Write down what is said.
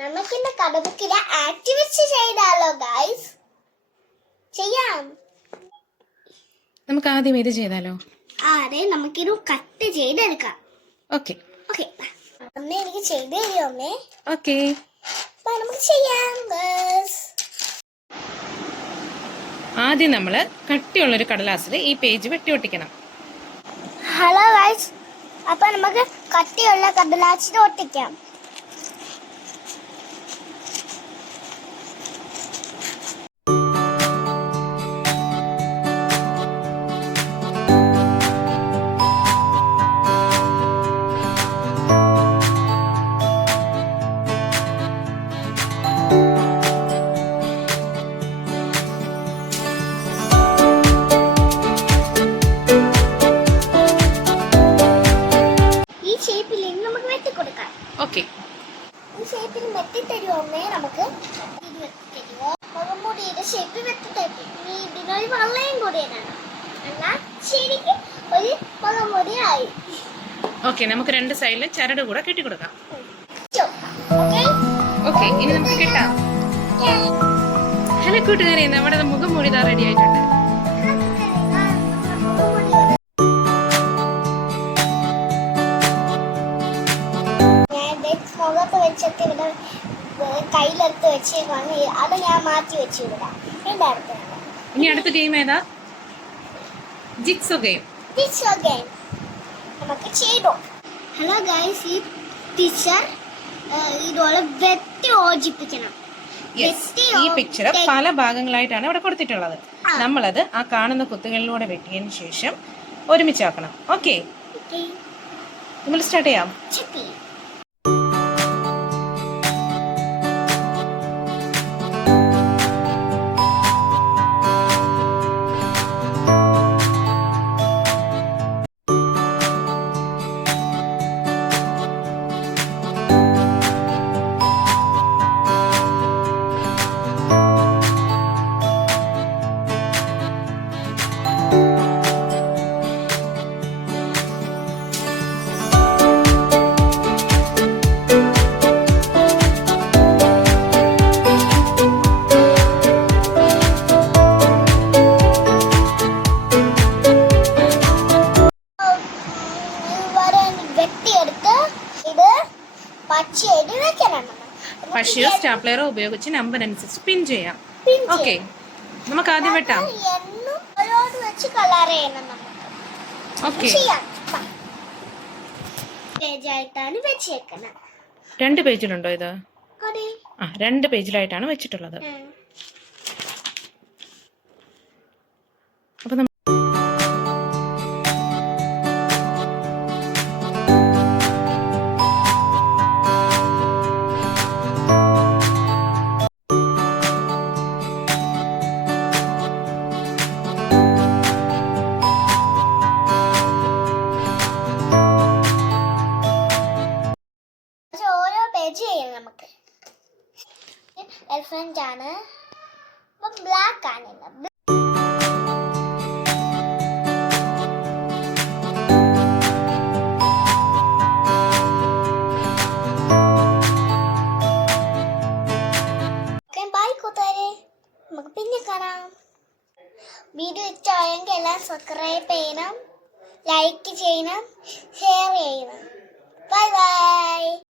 നമുക്കിന്ന് കടബുക്കിലെ ആക്ടിവിറ്റി ചെയ്താലോ ഗൈസ്? ചെയ്യാം. നമുക്ക് ആദ്യം ഇത് ചെയ്താലോ? അതെ, നമുക്കിത് കട്ട് ചെയ്തെടുക്കാം. ഓക്കെ ഓക്കെ, അമ്മ എനിക്ക് ചെയ്ത് തരുമോ അമ്മേ? ഓക്കെ, നമുക്ക് ചെയ്യാം ഗൈസ്. ആദ്യം നമ്മൾ കട്ടിയുള്ളൊരു കടലാസിൽ ഈ പേജ് വെട്ടി ഒട്ടിക്കണം. ഹലോ ഗൈസ്, അപ്പൊ നമുക്ക് കട്ടിയുള്ള കടലാസിൽ ഒട്ടിക്കാം. ഓക്കെ, ഈ ഷേപ്പിൽ വെട്ടി തരുമോ അമ്മേ? നമുക്ക് ഇത് വെട്ടി തരുമോ? മുഖംമൂടിയുടെ ഷേപ്പിൽ വെട്ടി തരും. ഈ ഇതിനൊരു വള്ളയും കൂടിയാണ്. എന്നാൽ ശരിക്കും ഒരു മുഖംമൂടിയായി. ഓക്കെ, നമുക്ക് രണ്ട് സൈഡിലും ചരട് കൂടെ കെട്ടിക്കൊടുക്കാം. ഓക്കെ, ഇനി നമുക്ക് കെട്ടാം. ഹലോ കൂട്ടുകാരെ, നമ്മുടെ മുഖംമൂടി ഇതാ റെഡി ആയിട്ടുണ്ട്. മുഖത്ത് വെച്ചിട്ട് ഇവിടെ കയ്യിലെടുത്ത് വെച്ചേക്കാണ്. അത് ഞാൻ മാറ്റി വെച്ചു വിടാം. ഇനി അടുത്ത ഗെയിം ഏതാ? Jigsaw game. നമുക്ക് ചെയ്തോ. ഹലോ ഗൈസ്, ഈ ടീച്ചർ ഇതോടെ വെട്ടി യോജിപ്പിക്കണം. ഈ പിക്ചർ പല ഭാഗങ്ങളായിട്ടാണ് ഇവിടെ കൊടുത്തിട്ടുള്ളത്. നമ്മളത് ആ കാണുന്ന കുത്തുകളിലൂടെ വെട്ടിയതിന് ശേഷം ഒരുമിച്ചാക്കണം. ഓക്കെ, നമ്മൾ സ്റ്റാർട്ട് ചെയ്യാം. പശയോ സ്റ്റാപ്ലറോ ഉപയോഗിച്ച് നമ്പർ അനുസരിച്ച് പിൻ ചെയ്യാം. ഓക്കെ, നമുക്ക് ആദ്യം വെട്ടാം. ഓക്കെ, രണ്ട് പേജിലുണ്ടോ ഇത്? രണ്ട് പേജിലായിട്ടാണ് വെച്ചിട്ടുള്ളത്. അപ്പൊ നമുക്ക് എലിഫന്റ് ആണ്, ബ്ലാക്ക് ആണ്. ബൈ കൂട്ടുകാരെ, നമുക്ക് പിന്നെ കാണാം. വീഡിയോ ഇഷ്ടമായെങ്കിൽ എല്ലാം സബ്സ്ക്രൈബ് ചെയ്യണം, ലൈക്ക് ചെയ്യണം, ഷെയർ ചെയ്യണം. Bye bye.